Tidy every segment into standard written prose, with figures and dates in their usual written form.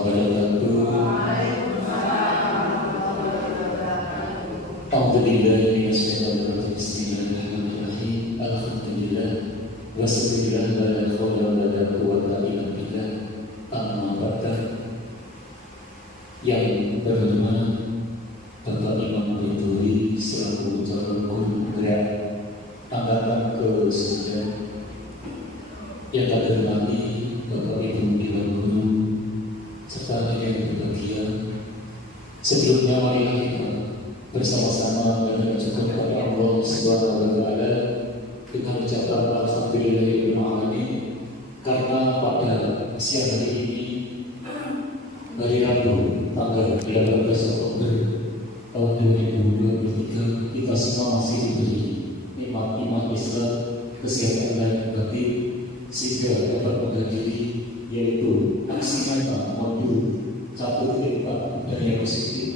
wabarakatuh. Bismillahirrahmanirrahim. Alhamdulillah. Wassallallahu ala khawla quwwata illa billah. Amma ba'da. Yang pertama, Bapak Imam Baituri selaku calon guru angkatan ke-9 yang tak terlami Bapak Ibu Dewan Guru serta yang berbahagia. Sebelumnya marilah kita bersama-sama mengucapkan kepada Allah Subhanahu wa taala dengan ucapan alhamdulillahirabbil alamin, karena pada siang hari ini, hari Rabu tanggal 18 Oktober tahun 2023, kita semua masih diberi nikmat iman Islam, kesehatan dan batin sehingga dapat menghadiri yaitu aksi nyata modul 1.4 budaya positif,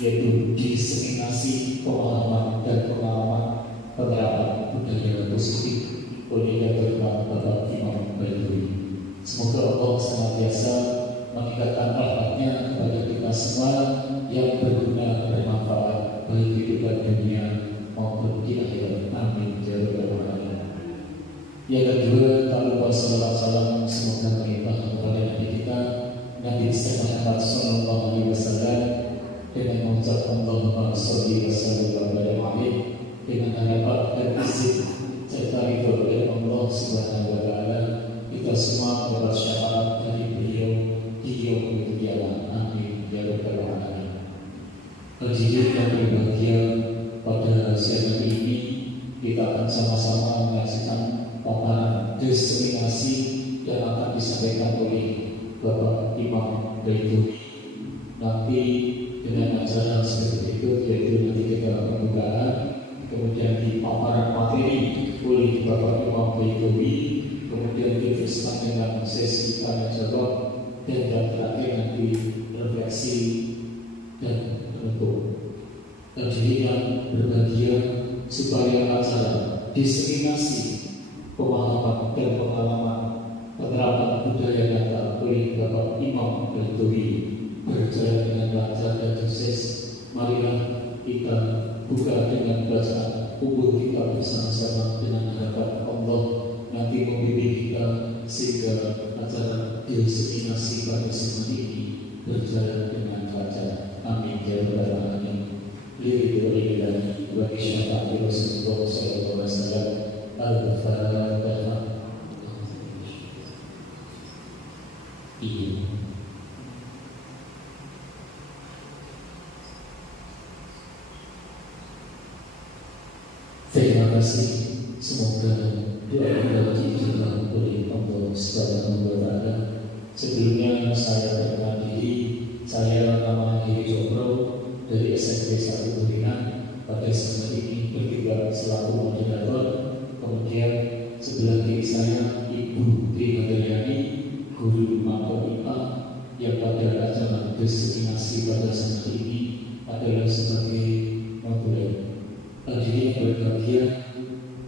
yaitu diseminasi pemahaman dan pengalaman penerapan budaya positif oleh yang terhormat Bapak Imam Baituri. Semoga Allah senantiasa meningkatkan rahmatnya kepada kita semua yang berguna bermanfaat baik di kehidupan dunia maupun di akhirat. Amin ya rabbal alamin. Yang kedua, tak lupa salawat salam semoga melimpah kepada Nabi kita Nabi Muhammad sallallahu alaihi wasallam dengan mengucapkan Allahumma sholli wa sallim wa barik alaihi dengan harapan dan izin serta ridho dari Allah Subhanahu wa taala kita semua mendapat syafaat dari beliau di yaumul qiyamah. Amin ya rabbal alamin. Hadirin yang berbahagia, pada siang hari ini kita akan sama-sama menyaksikan paparan diseminasi yang akan disampaikan oleh Bapak Imam Baituri nanti dengan acara seperti berikut, yaitu nanti kita pembukaan, kemudian di paparan materi oleh Bapak Imam Baituri, kemudian diteruskan dengan sesi tanya jawab, dan terakhir nanti refleksi dan penutup. Hadirin yang berbahagia, supaya acara diseminasi pemahaman dan pengalaman penerapan budaya nyata oleh Bapak Imam Baituri berjalan dengan lancar dan sukses, marilah kita buka dengan bacaan kubur kita bersama-sama dengan harapan Allah nanti membimbing kita sehingga acara diseminasi pada siang ini berjalan dengan lancar. Amin ya rabbal alamin. Lillahi wa syafaati Rasulullah sallallahu alaihi wasallam. Al-Fatihah. Terima kasih. Semoga doa kita diijabah oleh Allah Subhanahu wa taala. Sebelumnya saya perkenalkan diri, saya nama Heri Cokro dari SMP 1 Kuningan. Pada siang ini bertugas selaku moderator. Kemudian sebelah kiri saya Ibu Tri Handayani, guru mata IPA, yang pada acara diseminasi pada siang ini adalah sebagai moderator. Hadirin berbahagia,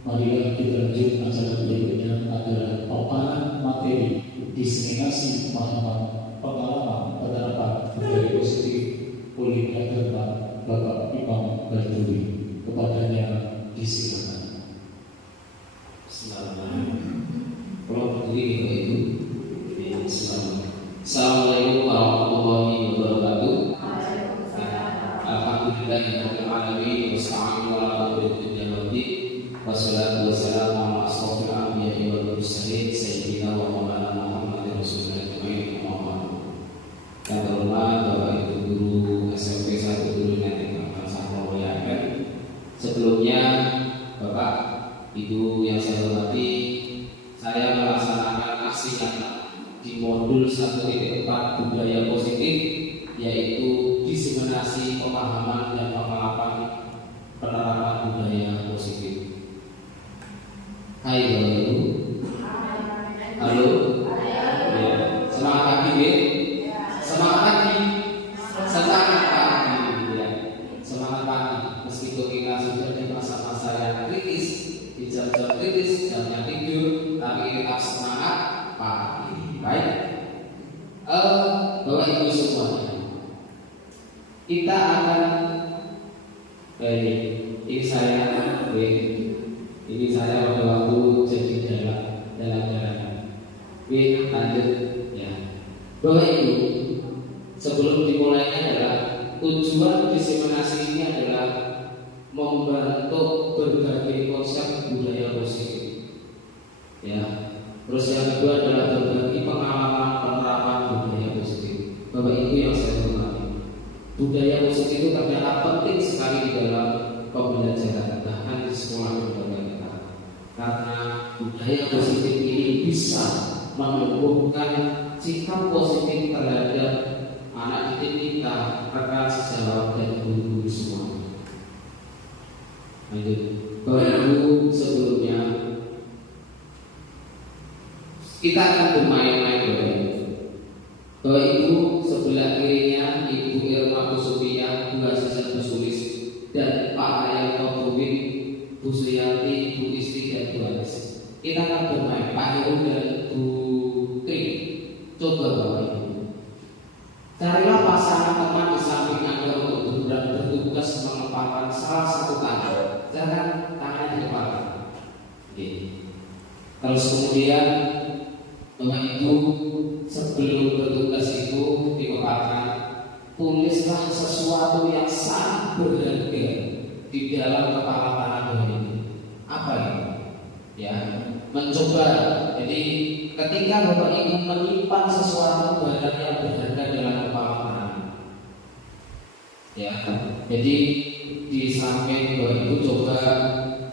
marilah kita lanjut acara berikutnya adalah paparan materi diseminasi pemahaman pengalaman penerapan budaya positif oleh yang terhormat Bapak Imam Baituri. Kepadanya disilakan. Bismillahirrahmanirrahim. Kalau berdiri Bapak Ibu, Assalamualaikum warahmatullahi wabarakatuh. Alhamdulillahirabbil alamin, wassalatu wassalamu ala asrofil anbiya'i wal mursalin sayyidina wa maulana Muhammadin rasulillah ajmain. Yang terhormat Bapak Ibu guru SMP 1 Kuningan yang akan saya muliakan. Sebelumnya Bapak Ibu yang saya hormati, saya melaksanakan aksi nyata di modul 1.4 budaya positif, yaitu diseminasi pemahaman dan pengalaman penerapan budaya positif. Hai Bapak Ibu. Halo. Ya. Semangat pagi ya. Semangat pagi. Semangat pagi ya. Semangat pagi. Meskipun kita sudah di masa-masa yang kritis, di jam-jam kritis, jamnya tidur, tapi tetap semangat pagi. Baik. kita akan ini saya pada waktu jadi dalam jalan. Lanjut ya. Bahwa itu sebelum dimulainya adalah tujuan diseminasi ini adalah membentuk berbagai konsep budaya positif. Ya. Terus yang kedua adalah berbagi pengalaman penerapan budaya positif. Bapak Ibu yang saya hormati, budaya positif itu ternyata penting sekali di dalam pembelajaran, bahkan di sekolah budaya kita. Karena budaya positif ini bisa menumbuhkan sikap positif terhadap anak didik kita, rekan sejawat dan guru-guru semua. Lanjut, Bapak Ibu, sebelumnya kita akan bermain-main Bapak Ibu. Sebelah kirinya Ibu Irma Kusupia, Bu Aziza Busulis, dan Pak Haryanto Buwin, Bu Suyati, Bu Isti, dan Bu Anis. Kita akan bermain, Pak Heru dan Bu Tri. Coba Bapak Ibu, carilah pasangan teman di samping Anda untuk bertugas mengepalkan salah satu tangan. Jangan tangannya di kepala. Terus kemudian Bapak Ibu, sebelum bertugas itu dikepalkan, tulislah sesuatu yang sangat berharga di dalam kepala tangan Bapak Ibu. Apa itu? Ya, mencoba. Jadi ketika Bapak Ibu menyimpan sesuatu barang yang berharga dalam kepala tangan, ya, jadi di samping Bapak Ibu coba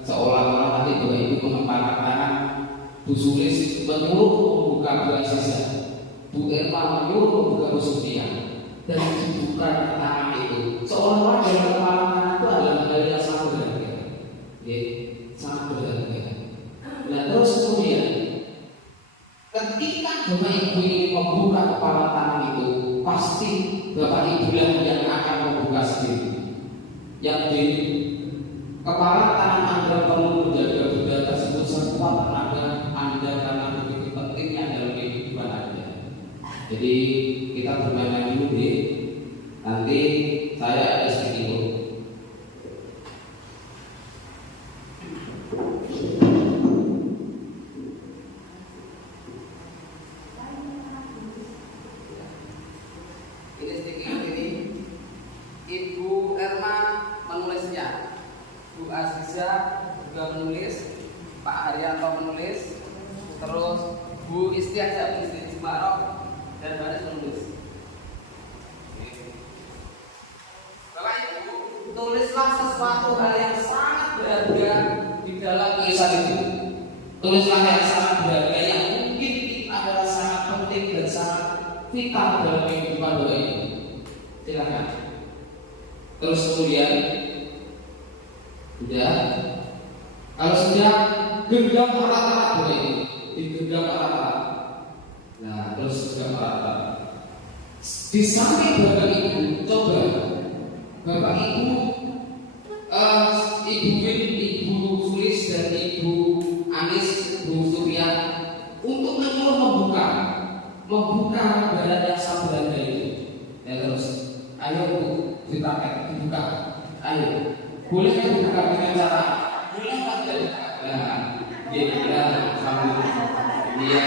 seolah-olah nanti Bapak Ibu mengepalkan tangan, Bu Sulis menyuruh membuka Bu Aziza, Bu Irma menyuruh membuka Bu Sufia, dan dibuka tangan itu seolah-olah dalam kepala tangan itu adalah hal yang sangat berharga, sangat berharga. Nah terus kemudian ketika Bapak Ibu ini membuka kepala tangan itu, pasti Bapak Ibu yang akan membuka sendiri. Yang di kepala tangan Anda perlu menjaga budaya tersebut sekuat tenaga Anda, karena begitu pentingnya dalam kehidupan Anda. Jadi kita bermain dulu deh. Nanti saya ada sedikit. Ibu Erma menulisnya, Bu Aziza juga menulis, Pak Haryanto menulis, terus Bu Istiaja, Bu Isti Simarok, dan Baris menulis. Bapak Ibu, tulislah sesuatu hal yang sangat berharga di dalam tulisan itu. Tulislah yang sangat berharga yang mungkin adalah sangat penting dan sangat vital dalam kehidupan Bapak Ibu. Silakan. Terus kemudian sudah, kalau sudah genggam erat-erat Bapak Ibu, digenggam erat-erat. Nah terus genggam erat-erat. Di samping Bapak Ibu, coba Bapak Ibu, Ibu Win, Ibu Sulis, dan Ibu Anis, Bu Surya, untuk membuka barang yang sangat berharga itu. Ya terus, ayo Bu, ditarik, dibuka. Ayo, boleh kan dibuka dengan cara? Boleh kan dibuka? Nah, ya, kamu, iya,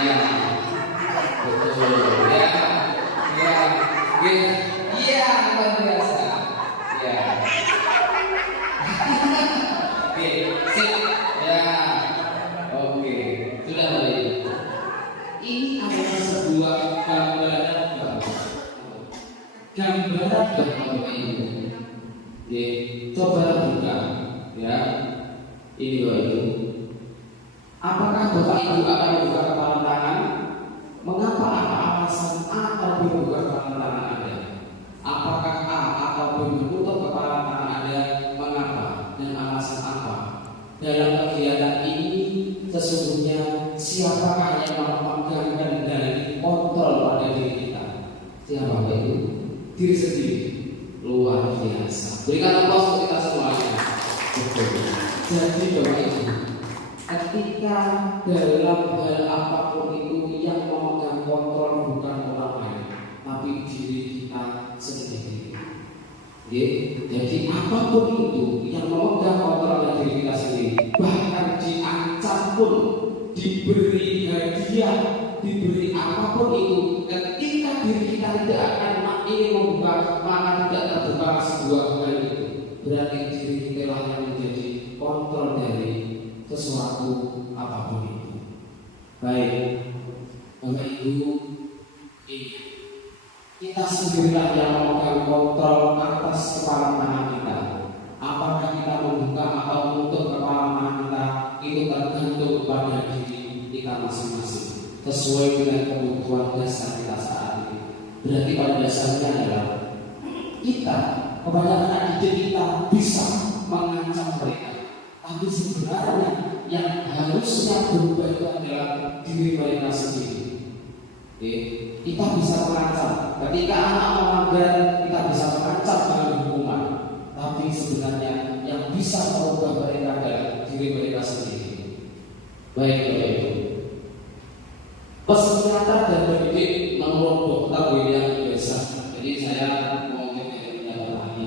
betul, ya, luar biasa, ya, oke, sip, ya, oke, sudah baik. Ini adalah sebuah gambaran Bapak Ibu. Coba buka, ya. Ini Bapak Ibu. Apakah Bapak Ibu akan membuka kepala tangan? Mengapa? Apa alasan A atau B membuka kepala tangan Anda? Apakah A atau B menutup kepala tangan Anda? Mengapa? Dan alasan apa? Dalam kegiatan ini sesungguhnya siapakah yang memegang kendali kontrol pada diri kita? Siapa Bapak Ibu? Diri sendiri. Luar biasa. Berikan aplaus untuk kita semuanya. Jadi Bapak Ibu, ketika dalam hal apapun itu yang memegang kontrol bukan orang lain, tapi diri kita sendiri. apapun itu yang memegang kontrol diri kita sendiri, bahkan diancam pun, diberi hadiah, diberi apapun itu, ketika diri kita tidak akan ingin membuka, maka tidak terbuka sebuah hal itu, berarti diri kita lah yang menjadi kontrol dari sesuatu apapun itu. Baik, Bapak Ibu, kita sendirilah yang memegang kontrol atas kepala tangan kita. Apakah kita membuka atau menutup kepala tangan kita, itu tergantung kepada diri kita masing-masing, sesuai dengan kebutuhan dasar kita saat ini. Berarti pada dasarnya adalah kita, kebanyakan didik kita bisa mengancam mereka, tapi sebenarnya yang harusnya berubah itu adalah diri mereka sendiri. Kita bisa mengancam. Ketika anak melanggar, kita bisa mengancam dengan hukuman. Tapi sebenarnya yang bisa merubah mereka adalah diri mereka sendiri. Baik. Psikiater dan pendidik menurut Dr. William Besar. Jadi saya mau menyatakan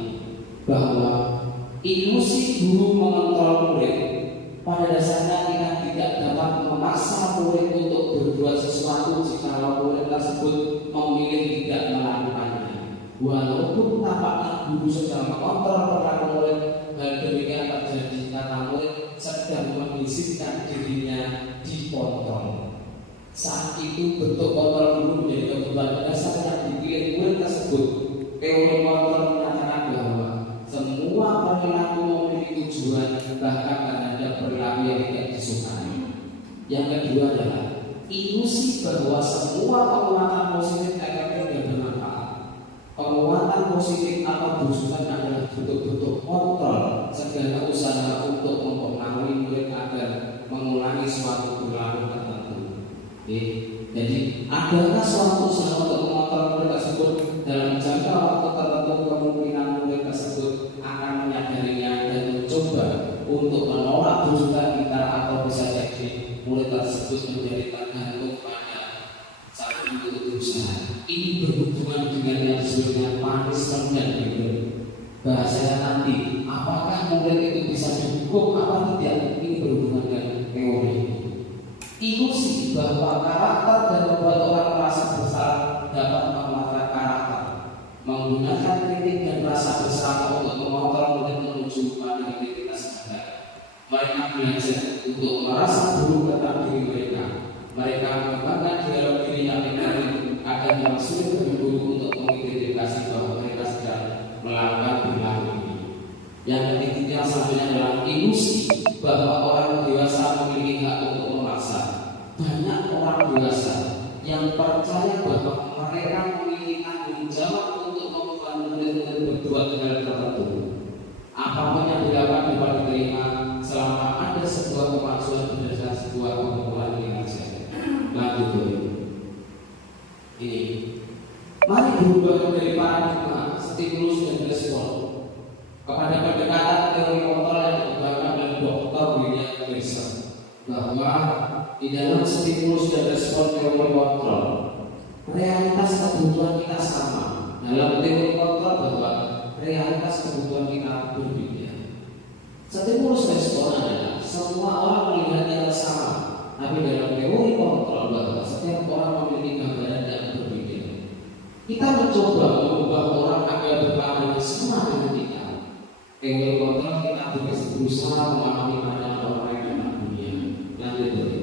bahwa ilusi guru mengontrol murid, pada dasarnya kita tidak dapat memaksa murid untuk berbuat sesuatu jika murid tersebut memilih tidak melakukannya. Walaupun tampaknya guru sedang mengontrol perilaku murid, hal demikian terjadi karena murid sedang mengizinkan dirinya dikontrol. Saat itu bentuk kontrol guru menjadi kebutuhan dasar yang dipilih murid tersebut. Teori kontrol menyatakan bahwa semua perilaku memiliki tujuan, bahkan terhadap perilaku yang tidak disukai. Yang kedua adalah ilusi bahwa semua penguatan positif efektif dan bermanfaat. Penguatan positif atau berusaha adalah bentuk-bentuk kontrol segala usaha untuk mempengaruhi murid agar mengulangi suatu perilaku tertentu. Jadi adakah suatu usaha untuk mengontrol murid tersebut dalam jangka waktu tertentu, kemungkinan murid tersebut akan menyadarinya dan mencoba untuk menolak berusaha kita, atau bisa jadi murid tersebut menjadi tergantung pada satu untuk berusaha. Ini berhubungan dengan yang disebut dengan punishment dan reward. Bahasanya nanti, apakah murid itu bisa dihukum apa tidak? Ini berhubungan dengan teori. Ilusi bahwa karakter dan membuat orang merasa bersalah dapat mematahkan karakter. Menggunakan kritik dan rasa bersalah untuk mengontrol murid menuju pada identitas sadar. Mereka belajar untuk merasa buruk tentang diri mereka. Mereka mengembangkan dialog diri yang negatif agar yang sulit bagi guru untuk mengidentifikasi bahwa mereka sedang melakukan perilaku ini. Yang ketiga selanjutnya adalah ilusi bahwa orang dewasa memiliki hak untuk memaksa. Banyak orang dewasa yang percaya bahwa mereka memiliki tanggung jawab untuk membuat murid-murid berbuat hal tertentu. Apapun yang dilakukan dapat diterima selama ada sebuah pemakzulan berdasarkan sebuah pengumuman yang saja. Lanjut dulu. Ini, mari berubah dari paradigma stimulus dan respon kepada pendekatan teori kontrol yang dikembangkan oleh Dr. William Besar, bahwa di dalam stimulus dan respon teori kontrol, realitas kebutuhan kita sama. Dalam teori kontrol bahwa realitas kebutuhan kita berbeda. Stimulus respon adalah semua orang melihat yang sama, tapi dalam teori kontrol bahwa setiap orang memiliki gambaran yang berbeda. Kita mencoba mengubah orang agar berpandangan sama dengan kita. Teori kontrol kita berusaha memahami pandangan orang lain dalam dunia. Lanjut dulu.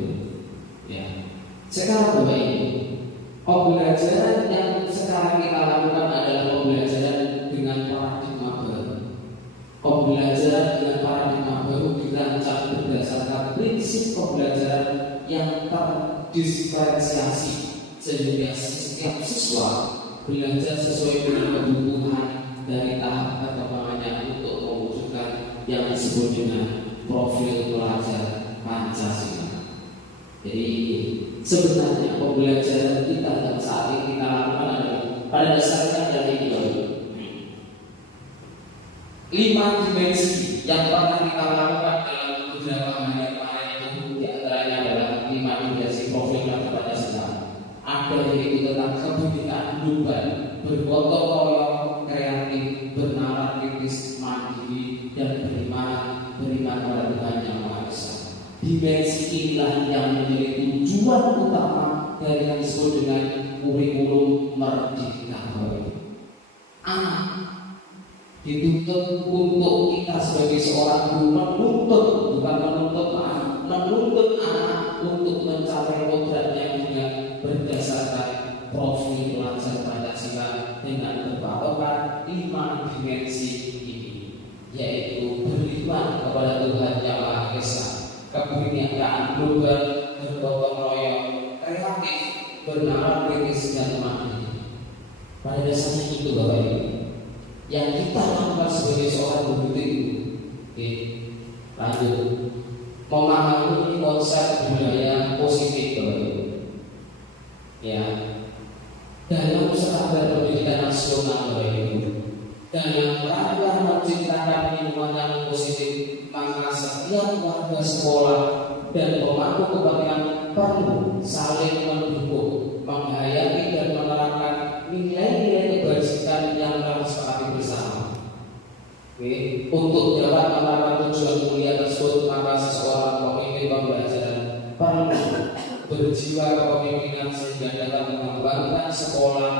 Ya. Sekarang Bapak ini, pembelajaran yang sekarang kita lakukan adalah pembelajaran dengan paradigma baru. Pembelajaran dengan paradigma baru dirancang berdasarkan prinsip pembelajaran yang terdiferensiasi, sehingga setiap siswa belajar sesuai dengan kebutuhan dari tahap perkembangannya untuk mewujudkan yang disebut dengan profil pelajar Pancasila. Jadi sebenarnya pembelajaran kita yang saat ini kita lakukan adalah pada dasarnya adalah ini. 5 dimensi yang pernah kita lakukan dalam beberapa hari kemarin itu, di antaranya adalah 5 dimensi profil Pancasila. Ada yaitu tentang kebinekaan global, bergotong royong, kreatif, bernalar kritis, mandiri, Dimensi inilah yang menjadi tujuan utama dari yang disebut dengan kurikulum merdeka. Anak dituntut untuk kita sebagai seorang guru bukan menuntut anak untuk mencapai kodratnya dengan berdasarkan profil pelajar Pancasila dengan berpatokan 5 dimensi ini, yaitu beriman kepada Tuhan Yang Maha Esa, kebinekaan global, bergotong royong, kreatif, bernalar kritis dan mandiri. Pada dasarnya itu Bapak Ibu yang kita lakukan sebagai seorang guru itu. Oke, lanjut. Memahami konsep budaya positif Bapak Ibu. Ya, dalam standar pendidikan nasional Bapak Ibu, dalam rangka menciptakan lingkungan yang positif, maka setiap warga sekolah dan pemangku kepentingan perlu saling mendukung, menghayati dan menerapkan nilai-nilai kebajikan yang telah disepakati bersama. Oke, untuk dapat menerapkan tujuan mulia tersebut, maka seseorang pemimpin pembelajaran perlu berjiwa kepemimpinan sehingga dapat mengembangkan sekolah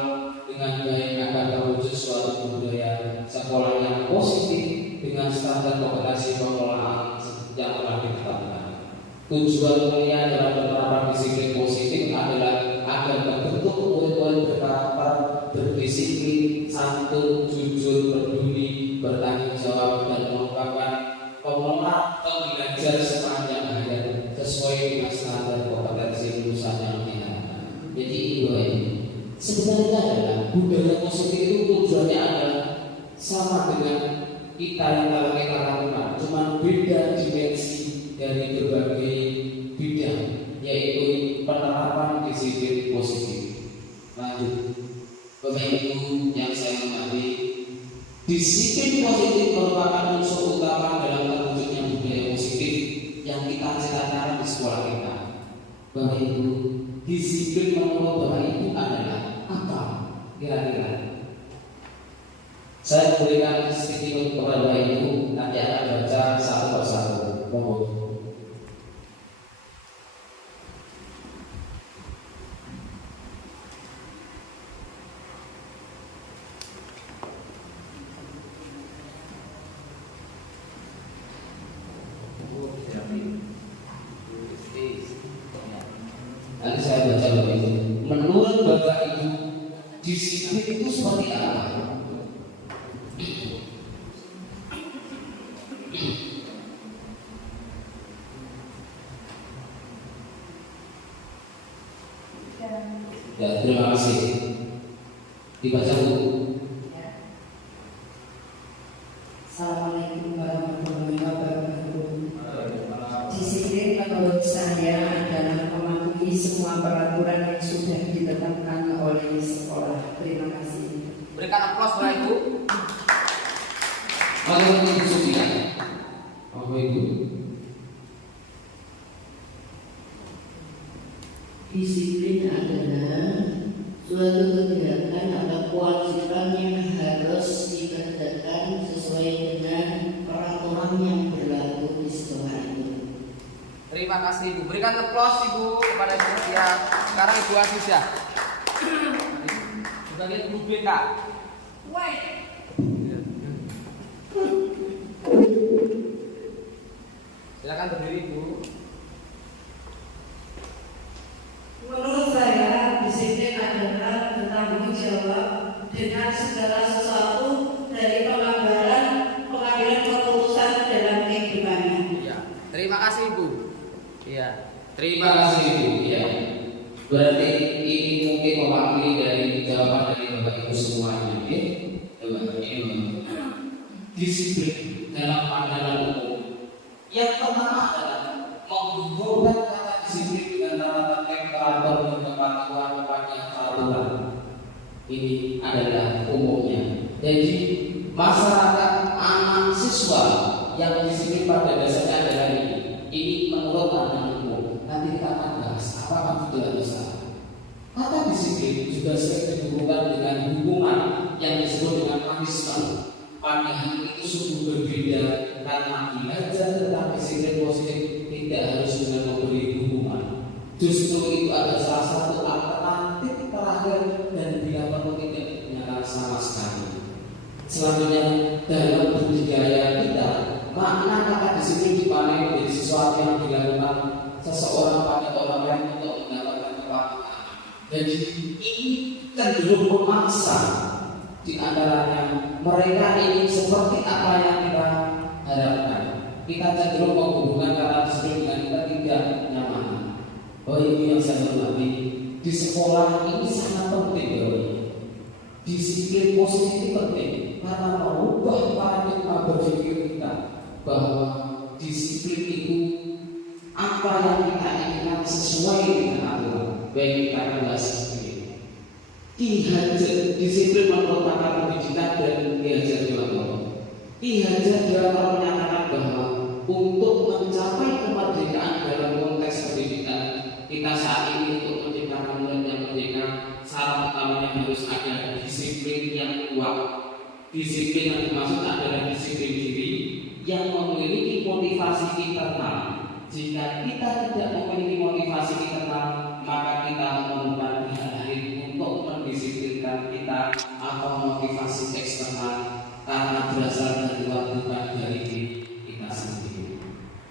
dengan baik agar terwujud suatu budaya sekolah yang positif dengan standar kompetensi pengelolaan yang telah ditetapkan. Tujuan mulia dalam penerapan disiplin positif adalah agar membentuk murid-murid berkarakter, berdisiplin, santun, jujur, peduli, bertanggung jawab dan mengungkapkan pengelola atau belajar sepanjang hayat sesuai dengan standar kompetensi lulusan yang diharapkan. Jadi ini sebenarnya adalah budaya positif itu tujuannya adalah sama dengan kita yang telah kita lakukan, cuma beda dimensi dari berbagai bidang, yaitu penerapan disiplin positif. Lanjut, Bapak Ibu yang saya hormati, disiplin positif merupakan unsur utama dalam terwujudnya budaya positif yang kita cita-citakan di sekolah kita. Bapak Ibu, disiplin menurut Bapak Ibu adalah apa? Kira-kira saya berikan sedikit kepada Bapak Ibu, nanti akan baca satu persatu. Mohon. Nanti saya baca Bapak Ibu. Menurut Bapak Ibu, disiplin itu seperti apa? Ya, terima kasih. Dibaca Bu. Assalamualaikum warahmatullahi wabarakatuh. Disiplin menurut saya adalah mematuhi semua peraturan yang sudah ditetapkan oleh sekolah. Terima kasih. Berikan aplaus Bapak Ibu. Bagaimana Ibu Sufia? Bapak Ibu. Disiplin adalah suatu kegiatan atau kewajiban yang harus dikerjakan sesuai dengan peraturan yang berlaku di sekolah itu. Terima kasih Ibu. Berikan aplaus Ibu kepada Ibu Sufia. Sekarang Ibu Aziza. Sebagai guru BK. Silakan berdiri Ibu. Menurut saya, disiplin adalah bertanggung jawab dengan segala sesuatu dari pengambilan keputusan dalam kehidupannya. Iya. Terima kasih Ibu. Iya. Terima kasih Ibu. Iya. Berarti ini mungkin mewakili dari jawaban dari Bapak Ibu semuanya. Oke? Disiplin dalam pandangan umum. Yang pertama adalah menghubungkan kata disiplin dengan tatanan temperatur dan kepatuhan kepada peraturan. Ini adalah umumnya. Jadi masyarakat anak siswa yang disiplin pada dasarnya adalah ini. Ini menurut pandangan umum. Nanti kita akan bahas apakah tidak bisa. Kata disiplin juga sering dihubungkan dengan hubungan yang disebut dengan punishment. pandangan itu sungguh berbeda, karena belajar tentang disiplin positif tidak harus dengan memberi hukuman. Justru itu ada salah satu alternatif terakhir dan bila perlu tidak dinyatakan sama sekali. Selanjutnya dalam budidaya kita, makna kata disiplin dipanai menjadi sesuatu yang dilakukan seseorang pada orang lain untuk mendapatkan kebaikan. Jadi ini cenderung memaksa. Di antaranya mereka ingin seperti apa yang kita harapkan. Kita cenderung menghubungkan kata disiplin dengan kita tidak nyaman. Oh, ini yang saya hormati. Di sekolah ini sangat penting, disiplin positif penting karena merubah paradigma berpikir kita bahwa disiplin itu apa yang kita inginkan sesuai dengan aturan. Baik, kita bahas ini. Ki Hajar, disiplin merupakan pendidikan dan Ki Hajar Dewantara. Ki Hajar Dewantara menyatakan bahwa untuk mencapai kemerdekaan dalam konteks pendidikan kita saat ini, untuk menciptakan murid yang merdeka, syarat utamanya harus ada disiplin yang kuat. Disiplin yang dimaksud adalah disiplin diri yang memiliki motivasi internal. Jika kita tidak memiliki motivasi internal, maka kita memerlukan pihak lain untuk mendisiplinkan kita, atau motivasi eksternal karena berasal dari wadukan dari diri kita sendiri.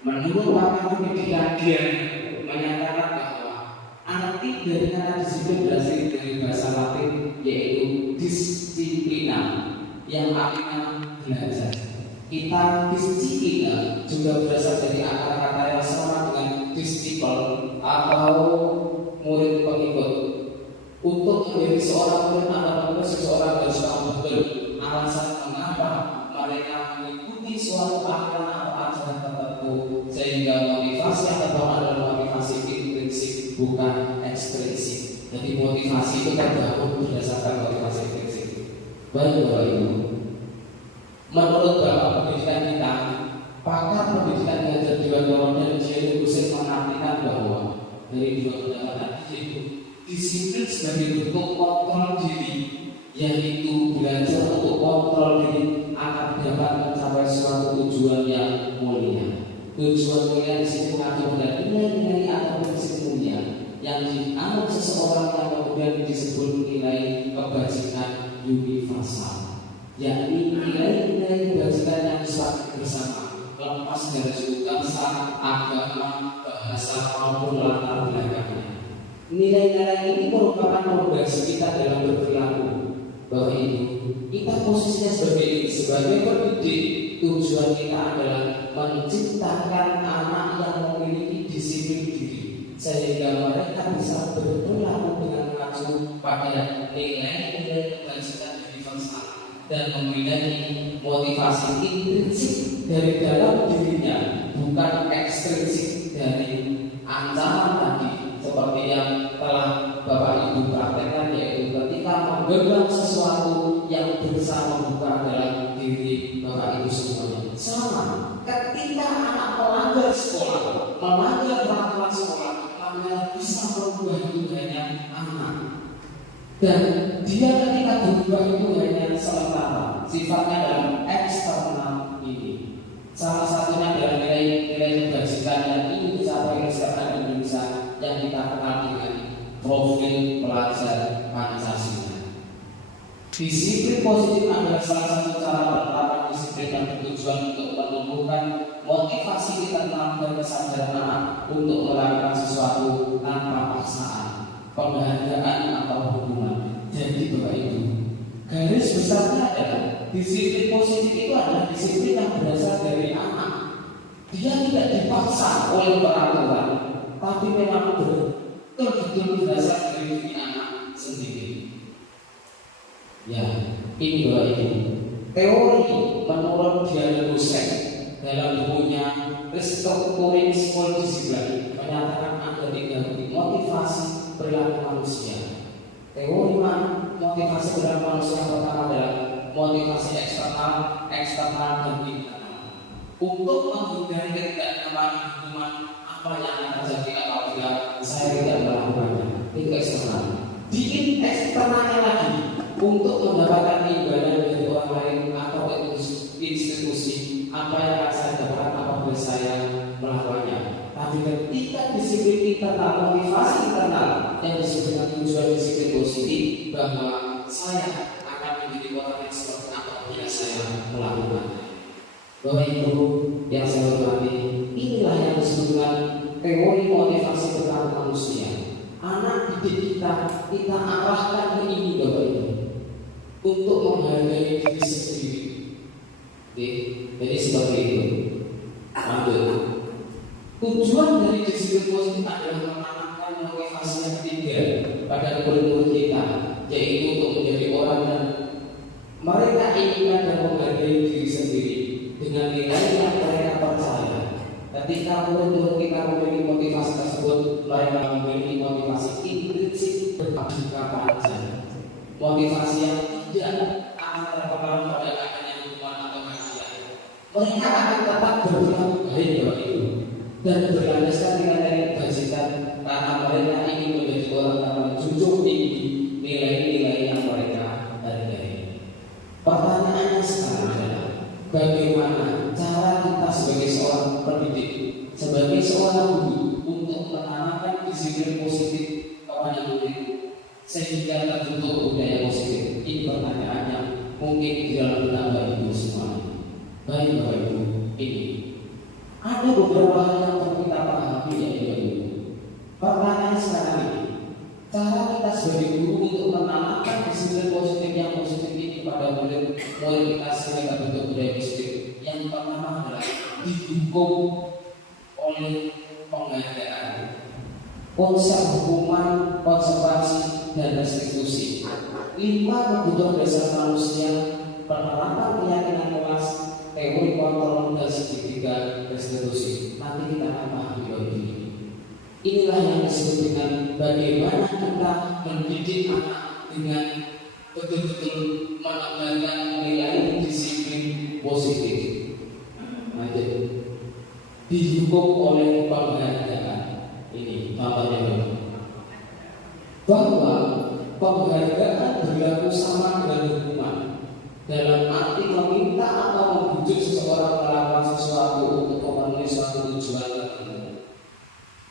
Menurut pakar pendidikan, dia menyatakan bahwa arti dari kata disiplin berasal dari bahasa Latin, yaitu disiplina, yang artinya belajar. Kita disiplina juga berasal dari akar kata yang sama dengan disciple atau murid pengikut. Untuk menjadi seorang murid atau seseorang harus tahu betul alasan mengapa mereka mengikuti suatu aliran atau ajaran tertentu, sehingga motivasi yang terbawa adalah motivasi intrinsik, bukan ekstrinsik. Jadi motivasi itu terbangun berdasarkan motivasi intrinsik. Baik Bapak Ibu, menurut Bapak pendidikan kita, pakar pendidikan Ki Hajar Dewantara dan Jerry Hussein mengartikan bahwa dari dua pendekatan yaitu disiplin sebagai bentuk kontrol diri, yaitu belajar untuk kontrol diri agar dapat mencapai suatu tujuan yang mulia. Tujuan mulia di sini mengatur pada nilai-nilai atau prinsip mulia yang dianut seseorang yang kemudian disebut nilai kebajikan universal, yakni nilai-nilai kebajikan yang disepakati bersama, lepas dari suku bangsa, agama, bahasa maupun latar belakangnya. Nilai-nilai ini merupakan fondasi kita dalam berperilaku. Bahwa itu kita posisinya sebagai pendidik, tujuan kita adalah menciptakan anak yang memiliki disiplin diri, sehingga mereka bisa berperilaku dengan mengacu pada nilai-nilai kebajikan universal dan memiliki motivasi intrinsik dari dalam dirinya, bukan ekstrinsik dari ancaman tadi, seperti yang telah Bapak Ibu praktekkan, yaitu ketika menggenggam sesuatu yang bisa membuka dalam diri Bapak Ibu semuanya. Sama ketika anak melanggar sekolah, melanggar peraturan sekolah, maka bisa merubah itu hanya anak, dan dia ketika berubah itu hanya sementara, sifatnya dalam eksternal ini. Salah satunya adalah nilai-nilai kebajikan yang ingin dicapai masyarakat Indonesia yang kita kenal dengan profil pelajar Pancasila. Disiplin positif adalah salah satu cara penerapan disiplin yang bertujuan untuk menumbuhkan motivasi internal dan kesadaran anak untuk melakukan sesuatu tanpa paksaan, penghargaan atau hukuman. Jadi Bapak Ibu, garis besarnya adalah disiplin positif itu adalah disiplin yang berasal dari anak. Dia tidak dipaksa oleh peraturan, tapi memang betul-betul berasal dari diri anak sendiri. Ya, ini Bapak Ibu, teori menurut Jerry Hussein dalam bukunya Restructuring School Discipline menyatakan ada 3 motivasi perilaku manusia. Teori motivasi perilaku manusia yang pertama adalah motivasi eksternal dan internal. Untuk menghindari ketidaknyamanan hukuman apa yang akan terjadi apabila saya tidak melakukannya, itu eksternal. Bikin eksternalnya lagi untuk mendapatkan imbalan dari orang lain atau itu internal, motivasi internal yang disebut dengan tujuan disiplin positif, bahwa saya akan menjadi orang yang seperti apa bila saya melakukannya. Bapak Ibu yang saya hormati, inilah yang disebut dengan teori motivasi bergerak manusia. Anak didik kita arahkan ke ini, Bapak Ibu, untuk menghargai diri sendiri. Oke, jadi seperti itu. Lanjut. Tujuan dari disiplin positif adalah menanamkan motivasi yang ketiga pada murid-murid kita, yaitu untuk menjadi orang yang mereka inginkan dan menghargai diri sendiri dengan nilai yang mereka percaya. Ketika murid-murid kita memiliki motivasi tersebut, mereka memiliki motivasi intrinsik berjangka panjang, motivasi yang tidak akan terpengaruh pada adanya hubungan atau kajian. Mereka akan tetap berperilaku baik, Bapak Ibu, dan berlandaskan nilai-nilai kebajikan, karena mereka ingin menjadi orang yang menjunjung tinggi nilai-nilai yang mereka hargai. Pertanyaannya sekarang adalah, bagaimana cara kita sebagai seorang pendidik, sebagai seorang guru, untuk menanamkan disiplin positif kepada murid sehingga terbentuk budaya positif? Ini pertanyaan yang mungkin di dalam benak Bapak Ibu semuanya. Baik Bapak Ibu, ini ada beberapa hal yang perlu kita pahami, ya Bapak Ibu. Pertanyaan sekarang ini, cara kita sebagai guru untuk menanamkan disiplin positif yang positif ini kepada murid kita sehingga terbentuk budaya positif. Yang pertama adalah didukung oleh penghargaan, konsep hukuman, konservasi, dan restitusi. 5 kebutuhan dasar manusia, penerapan keyakinan kelas, teori kontrol, dan segitiga restitusi. Nanti kita akan pahami ini. Inilah yang disebut dengan bagaimana kita mendidik anak dengan betul-betul menegakkan nilai disiplin positif. Lanjut. Didukung oleh penghargaan. Ini contohnya, bahwa penghargaan berlaku sama dengan hukuman, dalam arti meminta atau membujuk seseorang melakukan sesuatu untuk memenuhi suatu tujuan tertentu.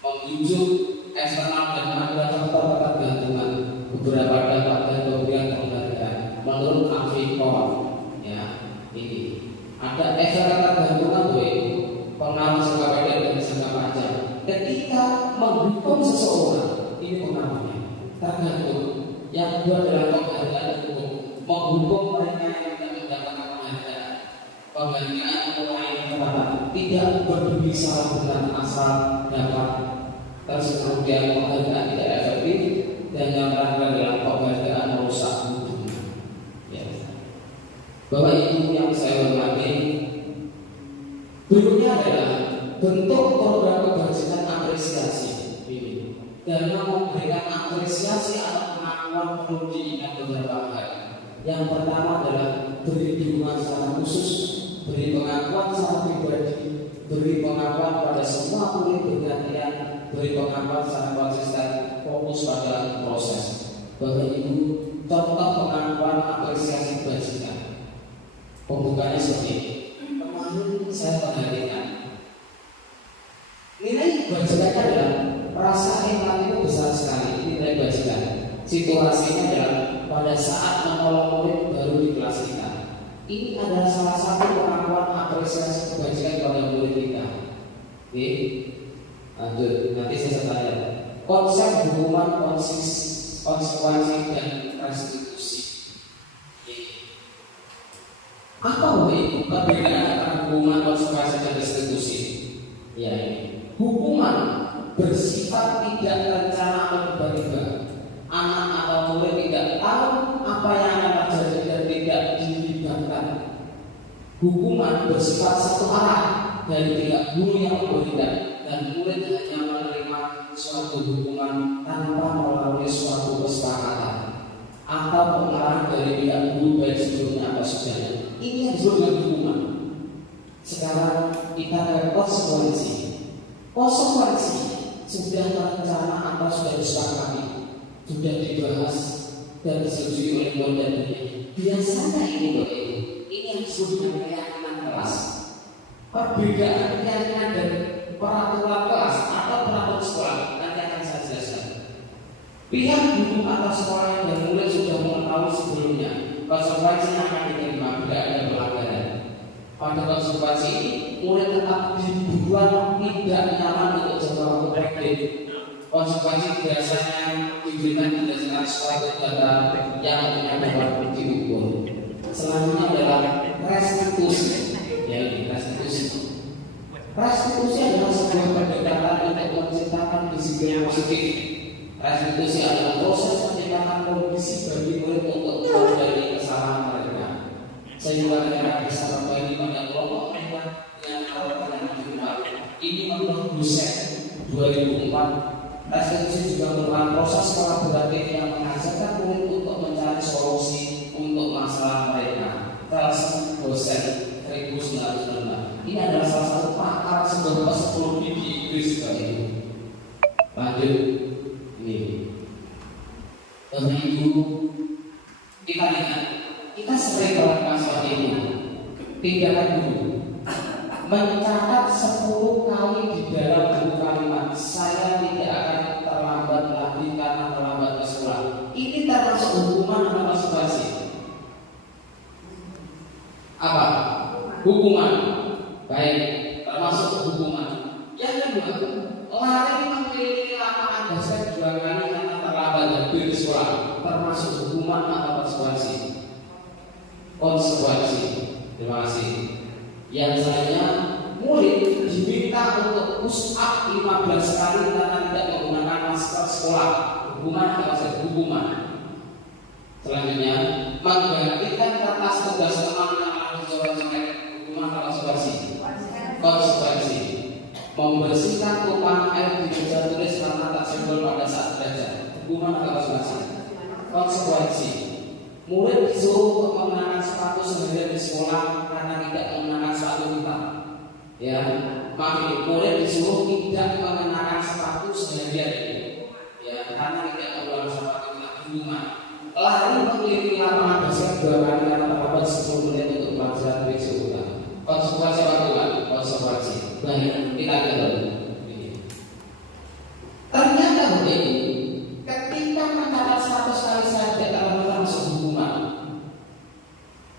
Membujuk eksternal dan ada faktor ketergantungan. Beberapa dampak dan pemberian penghargaan menurut Afikor, ya, ini ada efek ketergantungan, pengaruh jangka pendek dan jangka panjang. Ketika menghukum seseorang, ini pengaruhnya tergantung. Yang kedua adalah penghargaan hukum, menghukum mereka yang tidak mendapatkan penghargaan. Penghargaan orang yang tepat tidak berdiri salah dengan asal dapat. Terus kemudian penghargaan tidak efektif, dan yang terakhir adalah penghargaan merusak hubungan. Ya. Bapak Ibu yang saya hormati, berikutnya adalah bentuk program kebajikan apresiasi ini, dan memberikan apresiasi atau pengakuan perlu diingat beberapa hal. Yang pertama adalah beri dukungan secara khusus, beri pengakuan secara pribadi, beri pengakuan pada semua murid bergantian, beri pengakuan secara konsisten, fokus pada proses. Bapak Ibu, contoh pengakuan apresiasi kebajikan pembukanya seperti ini. Kemarin saya perhatikan nilai kebajikan adalah rasa empati itu besar sekali. Nilai kebajikan situasinya adalah pada saat menolong murid baru di kelas kita. Ini adalah salah satu pengakuan apresiasi kebajikan kepada murid kita. Oke, lanjut. Nanti saya tanya konsep hukuman, konsekuensi, dan restitusi. Apa itu perbedaan antara hukuman, konsekuensi, dan restitusi? Ya, ini hukuman bersifat tidak terencana atau tiba-tiba. Anak atau murid tidak tahu apa yang akan terjadi dan tidak dilibatkan. Hukuman bersifat satu arah dari pihak guru yang memberikan, dan murid hanya menerima suatu hukuman tanpa melalui suatu kesepakatan atau pengarahan dari pihak guru baik sebelumnya atau sesudahnya. Ini yang disebut dengan hukuman. Sekarang kita ke konsekuensi. Konsekuensi sudah terencana atau sudah disepakati, sudah dibahas dan disetujui oleh murid dan guru. Biasanya ini yang disebut dengan keyakinan kelas. Perbedaan keyakinan dan peraturan kelas atau peraturan sekolah nanti saya jelaskan. Pihak guru atau sekolah dan murid sudah mengetahui sebelumnya konsekuensi yang akan diterima bila ada pelanggaran. Pada konsekuensi ini, murid tetap dibuat tidak nyaman untuk jangka waktu pendek. Konsekuensi biasanya diberikan berdasarkan suatu data yang dapat diukur. Selanjutnya adalah restitusi. Restitusi adalah sebuah pendekatan untuk menciptakan disiplin positif. Restitusi adalah proses menciptakan kondisi bagi murid untuk mempelajari kesalahan mereka, sehingga mereka bisa kembali pada kelompok mereka yang harapan dibuat. Ini menurut Buset 2004. Restitusi juga merupakan proses kolaboratif yang mengajarkan murid untuk mencari solusi untuk masalah mereka. Carlson Buset 1996. Ini adalah salah satu pakar sebuah psikologi di Inggris kali ini. Lanjut, ini Ibu, kita lihat, kita sering melakukan seperti ini. Tindakan dulu, mencatat 10 kali di dalam buku kalimat, saya tidak akan terlambat lagi karena terlambat ke sekolah. Ini termasuk hukuman atau konsekuensi? Apa? Hukuman. Baik, termasuk hukuman. Yang kedua, lari mengelilingi lapangan basket 2 kali karena terlambat dan di sekolah, termasuk hukuman atau konsekuensi? Konsekuensi. Terima kasih. Yang selanjutnya, murid diminta untuk push up 15 kali karena tidak menggunakan masker sekolah. Hukuman atau hukuman? Selanjutnya, menggantikan kertas tugas teman yang harus dicoret-coret. Hukuman atau konsekuensi? Konsekuensi. Membersihkan tumpahan air di meja tulis karena tersenggol pada saat belajar. Hukuman atau konsekuensi? Konsekuensi. Murid disuruh untuk mengenakan sepatu sendirian di sekolah karena tidak mengenakan sepatu hitam. Ya, murid disuruh tidak mengenakan sepatu sendirian. Ya, karena tidak menggunakan sepatu hitam. Hukuman. Lari mengelilingi lapangan basket 2 kali karena terlambat 10 menit untuk pelajaran fisika. Konsekuensi apa bukan? Konsekuensi. Baik, kita lihat. Ternyata begini, ketika mencatat 100 kali saja kalau termasuk hukuman.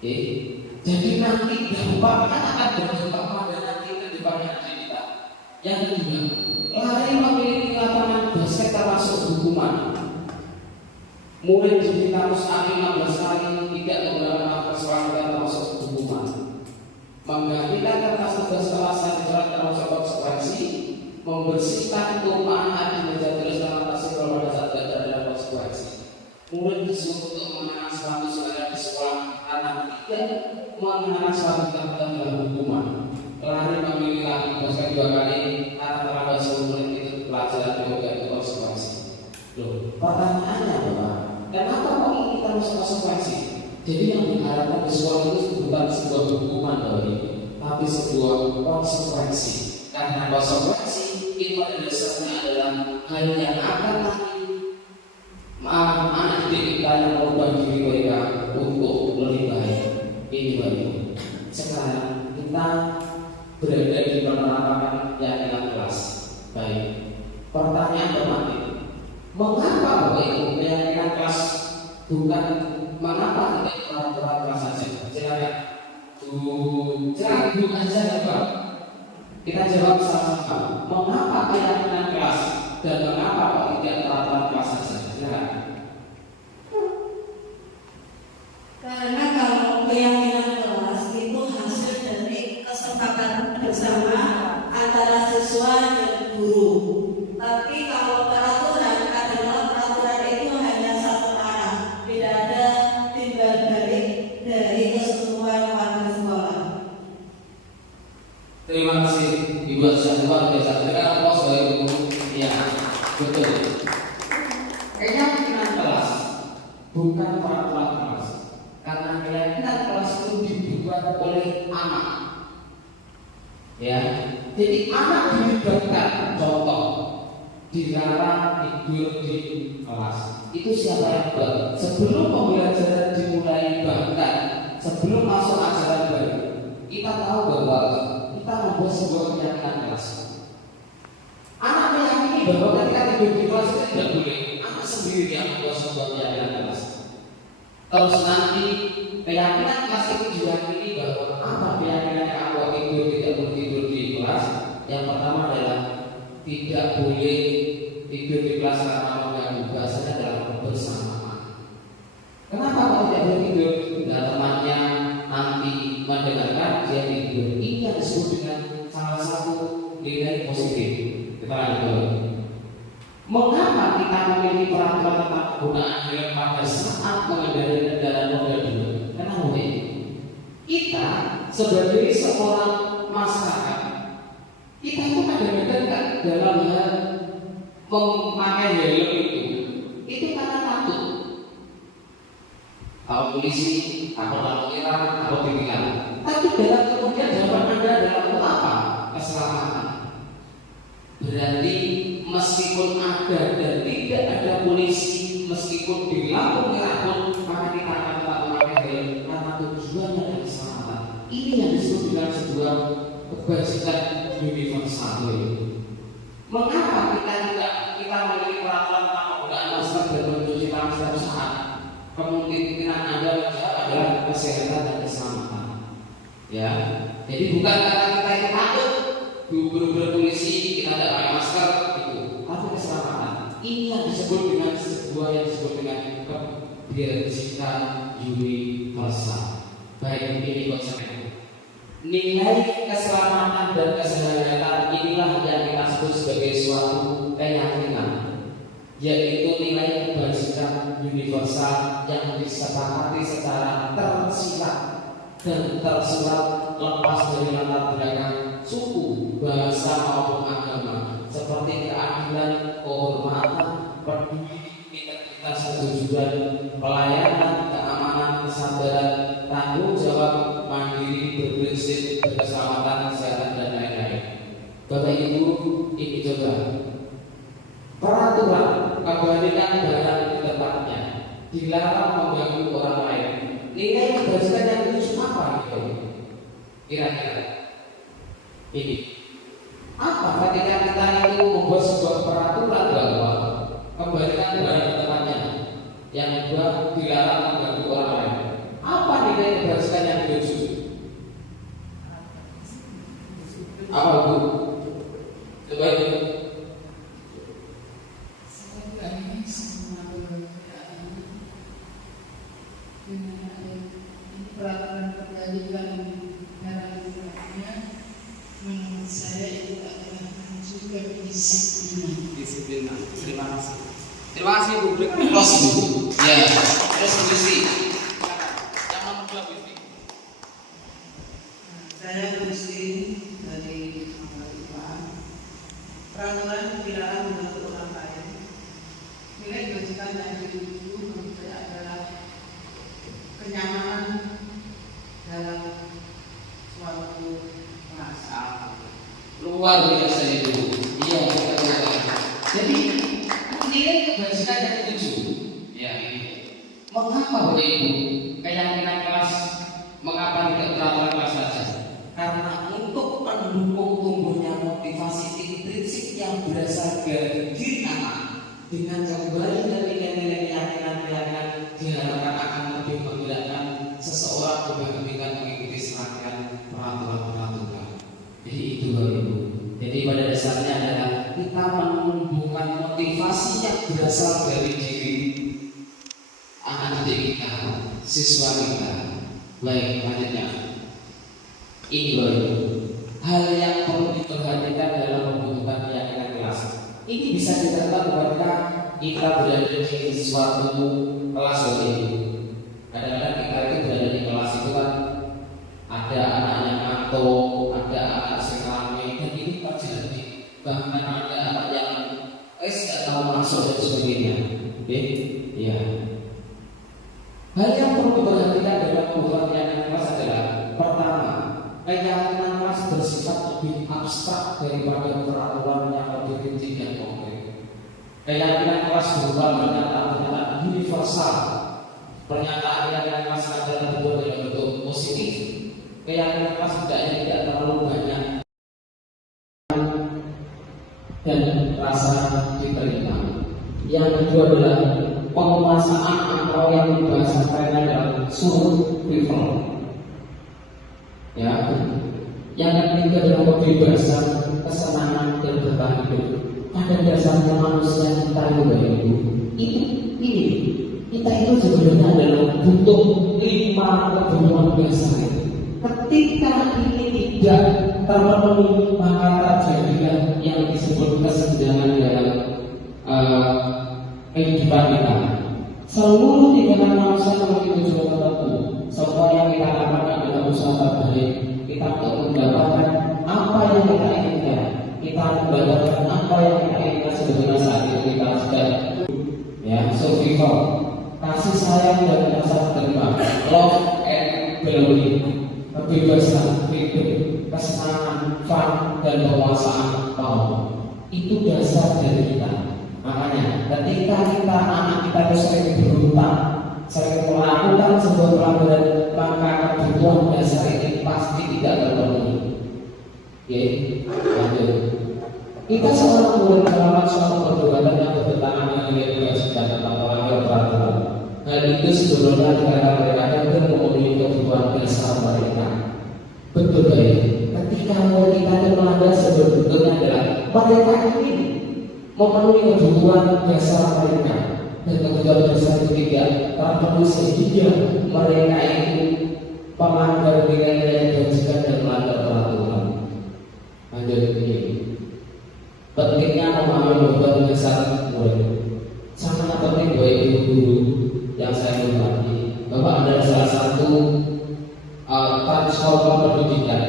Jadi nanti dampaknya akan berdampak pada nanti kedepannya kita. Yang kedua, lari mengelilingi lapangan basket termasuk hukuman. Murid diminta push-up 15 kali tidak menggunakan masker sekolah termasuk hukuman. Menggantikan kertas tugas kelas yang dicoret termasuk konsekuensi. Membersihkan tumpahan air di meja tulis dalam tersenggol pada saat belajar adalah konsekuensi. Murid disuruh untuk mengenakan sepatu sendirian di sekolah karena tidak mengenakan sepatu adalah hukuman. Lari memilih basket 2 kali karena terlambat 10 menit itu pelajaran juga itu konsekuensi. Loh, pertanyaannya adalah kenapa kok ini termasuk konsekuensi? Jadi yang diharapkan di sekolah itu bukan sebuah hukuman tapi sebuah konsekuensi. Karena konsekuensi itu pada dasarnya adalah hal yang akan nanti anak didik kita yang merubah diri mereka untuk lebih baik. Ini baik. Sekarang kita berada di penerapan keyakinan kelas. Baik. Pertanyaan bermakna, mengapa Bapak Ibu keyakinan kelas bukan mengapa tidak peraturan kelas saja? Silakan. Bukan saja Pak. Kita jawab sama-sama. Mengapa keyakinan kelas dan mengapa Pak tidak peraturan kelas saja? Silakan. Karena kalau keyakinan kelas itu hasil dari kesepakatan bersama antara siswa dan guru. Tapi kalau peraturan adalah peraturan itu hanya satu arah, tidak ada timbal balik dari keseluruhan warga sekolah. Terima kasih Ibu Asyah luar biasa. Sekarang pos Bapak Ibu. Ya, betul. Keyakinan kelas bukan peraturan kelas. Karena keyakinan kelas itu dibuat oleh anak. Ya, jadi anak dilibatkan. Contoh, dilarang tidur di kelas. Itu siapa yang buat? Sebelum pembelajaran dimulai, bahkan sebelum masuk ajaran baru, kita tahu bahwa kita membuat sebuah keyakinan kelas. Anak meyakini bahwa ketika tidur di kelas Terus nanti keyakinan kelas itu diyakini bahwa apa keyakinan yang aku tidur tidak boleh tidur di kelas. Yang pertama adalah tidak boleh tidur di kelas karena mengganggu, bahasanya adalah kebersamaan. Kenapa kok tidak boleh tidur? Dan temannya nanti mendengarkan dia tidur. Ini yang disebut dengan salah satu nilai positif. Kita lanjut. Mengapa kita memiliki peraturan tentang penggunaan helm pada saat mengendarai kendaraan roda 2? Kenapa ini? Kita sebagai seorang masyarakat, kita itu kadang-kadang kan dalam hal memakai helm itu karena takut. Kalau polisi, atau lalu merah, atau pimpinan. Tapi dalam kemudian jawaban Anda adalah untuk apa? Keselamatan. Berarti meskipun ada dan tidak ada polisi, meskipun di lampu merah pun, maka kita akan tetap memakai helm karena tujuannya adalah keselamatan. Ini yang disebut dengan sebuah kebajikan universal. Mengapa kita memiliki peraturan tentang penggunaan masker dan mencuci tangan setiap saat? Kemungkinan Anda menjawab adalah kesehatan dan keselamatan. Ya, jadi bukan karena kita itu takut beberapa polisi kita tidak pakai masker itu, tapi keselamatan. Ini yang disebut dengan sebuah yang disebut dengan kebajikan universal. Baik, ini konsepnya. Nilai keselamatan dan kesehatan inilah yang kita sebut sebagai suatu keyakinan, yaitu nilai kebajikan universal yang disepakati secara tersirat dan tersurat lepas dari latar belakang suku, bahasa maupun agama, seperti keadilan, kehormatan, peduli, integritas, kejujuran, pelayanan, keamanan, kesabaran, tanggung jawab, mandiri, berprinsip, keselamatan, kesehatan, dan lain-lain. Bapak Ibu, ini coba peraturan kembalikan barang di tempatnya, dilarang mengganggu orang lain. Nilai kebajikan yang itu apa? Kira-kira ini apa ketika kita itu membuat sebuah peraturan bahwa kembalikan barang di tempatnya, yang kedua dilarang mengganggu orang lain. Apa nilai kebajikan yang dituju? Apa Bu? Coba itu. Peraturan kebajikan barang-barangnya menurut saya itu adalah juga disiplinan. Terima kasih. Terima kasih Bu. Close Bu. Ya. Terus kondisi. Yang nomor 2 Bu. Saya Gusti dari Manggarai. Peraturan dilarang mengganggu orang lain. Nilai kebajikan yang dituju menurut saya adalah kenyamanan dalam suatu masa. Luar biasa itu. Iya, jadi nilai kebajikan yang dituju. Ya, ini. Mengapa Bapak Ibu keyakinan kelas? Mengapa tidak peraturan kelas saja? Karena untuk mendukung tumbuhnya motivasi intrinsik yang berasal dari diri anak, dengan kembali dari nilai-nilai keyakinan diharapkan akan lebih menggerakkan seseorang ketika mengikuti serangkaian peraturan-peraturan. Jadi itu Bapak Ibu. Jadi pada dasarnya adalah kita menumbuhkan motivasi yang berasal dari diri anak didik kita, siswa kita. Baik, lanjutnya. Ini Bapak Ibu, hal yang perlu diperhatikan dalam pembentukan keyakinan kelas. Ini bisa dikatakan ketika kita berada di suatu kelas Bapak Ibu. Kadang-kadang kita itu berada di kelas itu kan ada anak yang ngantuk, ada anak yang rame, dan itu terjadi. Bahkan ada anak yang tidak tahu masuk dan sebagainya. Oke, ya. Hal yang perlu diperhatikan dalam pembentukan keyakinan kelas adalah pertama, keyakinan kelas bersifat lebih abstrak daripada peraturan yang lebih rinci dan konkret. Keyakinan kelas berupa pernyataan universal. Pernyataan keyakinan kelas adalah terbuat dalam bentuk positif. Keyakinan kelas tidaknya tidak terlalu banyak dan rasa diterima. Yang kedua adalah penguasaan atau yang dibahasakan dalam survival. Ya, yang ketiga adalah kebebasan, kesenangan dan bertahan hidup. Pada dasarnya manusia kita itu ini kita itu sebenarnya adalah butuh 5 kebutuhan dasar. Ketika ini tidak terpenuhi, maka terjadilah yang disebut kesenjangan dalam kehidupan kita. Seluruh tingkatan manusia memiliki tujuan tertentu. Semua yang kita lakukan adalah usaha terbaik kita untuk mendapatkan apa yang kita inginkan. Kita mendapatkan apa yang kita inginkan sebagaimana saat itu kita sedang survival, kasih sayang dan rasa terima, love and belonging, kebebasan, freedom, kesenangan, fun dan penguasaan mau. Itu dasar dari kita. Makanya ketika anak kita itu sering berontak, sering melakukan sebuah pelanggaran, maka kebutuhan dasar ini pasti tidak terpenuhi. Oke, lanjut. Kita seorang murid melakukan suatu perbuatan yang bertentangan dengan nilai kebajikan tentang melanggar peraturan. Hal itu sebenarnya karena mereka yang memenuhi kebutuhan dasar mereka. Betul baik. Ketika murid kita itu melanggar sebetulnya adalah mereka ini memenuhi kebutuhan dasar mereka, dan kebutuhan dasar itu tidak terpenuhi sehingga mereka itu pelanggar nilai kebajikan dan melanggar peraturan. Lanjut ini. Pentingnya memahami kebutuhan dasar murid. Sangat penting bagi ibu guru yang saya hormati, bahwa ada salah satu transformer pendidikan.